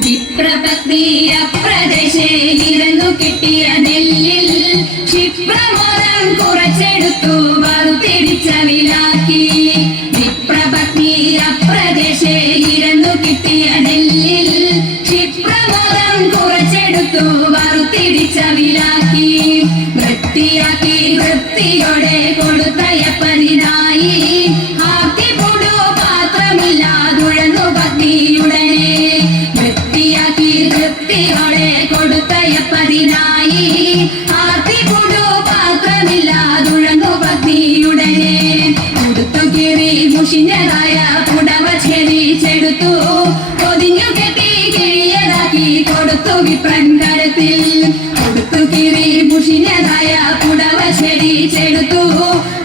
വിപ്രപത്നിയപ്രദേശേ ഇരന്നു കിട്ടിയ നെല്ലിൽ ക്ഷിപ്രമോദം കുറച്ചെടുത്തു വറുത്തിടിച്ച വിലാക്കി. വിപ്രപത്നിയപ്രദേശേ ഇരന്നു കിട്ടിയ നെല്ലിൽ ക്ഷിപ്രമോദം കുറച്ചെടുത്തു വറുത്തിടിച്ച വിലാക്കി. വൃത്തിയാക്കി വൃത്തിയോടെ കൊടുത്തയപ്പതിനായി ആർത്തിപൂടു പാത്രമില്ലാതുഴന്നു പത്നിയുടനെ. വൃത്തിയാക്കി വൃത്തിയോടെ കൊടുത്തയപ്പതിനായി ആർത്തിപൂടു പാത്രമില്ലാതുഴന്നു പത്നിയുടനെ. ഉടുത്തു കീറി മുഷിഞ്ഞതായ പുടവ ഛേദിച്ചെടുത്തു പൊതിഞ്ഞു കെട്ടി കിഴിയതാക്കി കൊടുത്തു വിപ്രൻ കരത്തിൽ. ഉടുത്തു കീറി മുഷിഞ്ഞതായ പുടവ ഛേദിച്ചെടുത്തു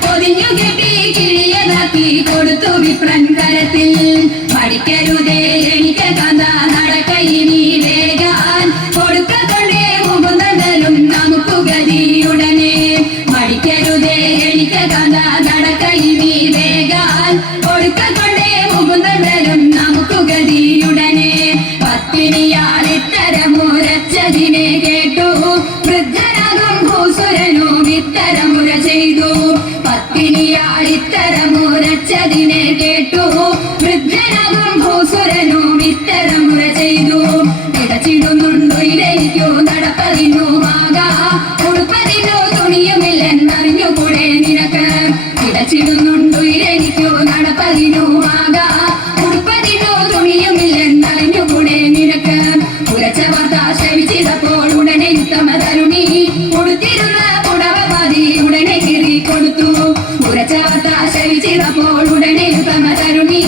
പൊതിഞ്ഞു കെട്ടി കിഴിയതാക്കി കൊടുത്തു വിപ്രൻ കരത്തിൽ. പഠിക്കരുതേ എനിക്ക് കാന്ത നടക്കയിനി വേഗാൻ കൊടുക്കതൊണ്ടേ മുകുന്ദനും നമുക്ക് ഗതിയുടനെ. പഠിക്കരുതേ എനിക്ക് കാന്ത നടക്കയിനി വേഗാൻ കൊടുക്കതൊണ്ടേ മുകുന്ദനും നമുക്ക് ഗതിയുടനെ. പത്നിയാൽ ഇത്തരമുരച്ചതിനെ കേട്ടു വൃദ്ധനാകും ഭൂസുരനും ഇത്തരമുര ചെയ്തു. പത്നിയാൽ ഇത്തരമുരച്ചതിനെ കേട്ടു വൃദ്ധനാകും ഭൂസുരനും ഇത്തരമുര ചെയ്തു. ഇടച്ചിടുന്നുണ്ടു ഇരയ്ക്കു നടപ്പതിനു ആകാ ഉടുപ്പതിനു തുണിയുമില്ലെന്നറിഞ്ഞുകൂടെ നിനക്ക്. ഇടച്ചിടുന്നുണ്ടു ഇരയ്ക്കു നടപ്പതിനു ആകാ ഉടുപ്പതിനു തുണിയുമില്ലെന്നറിഞ്ഞുകൂടെ നിനക്ക്. ഉരച്ച വാർത്ത ശ്രവിച്ചപ്പോൾ ഉടനെ ഉത്തമ തരുണി ഉടുത്തിരുന്ന പുടവ പാതി ഉടനെ കീറി കൊടുത്തു. ഉരച്ച വാർത്ത ശ്രവിച്ചപ്പോൾ ഉടനെ ഉത്തമ തരുണി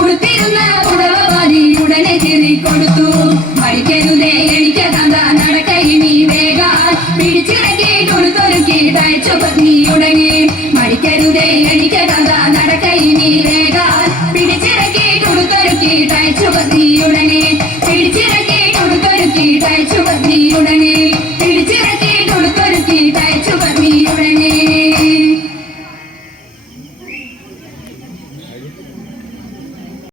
ഉടുത്തിരുന്ന പുടവ പാതി ഉടനെ കീറി കൊടുത്തു. പഠിക്കരുതേ എനിക്ക് കാന്ത നടക്കയിനി വേഗാൻ പിടിച്ചിറക്കി കൊടുത്തൊരുക്കി തയ്ച്ചു പത്നിയുടനെ. പഠിക്കരുതേ എനിക്ക് കാന്ത നടക്കയിനി വേഗാൻ പിടിച്ചിറക്കി കൊടുത്തൊരുക്കി തയ്ച്ചു പത്നിയുടനെ. പിടിച്ചിറക്കി കൊടുത്തൊരുക്കി തയ്ച്ചു പത്നിയുടനെ. പിടിച്ചിറക്കി കൊടുത്തൊരുക്കി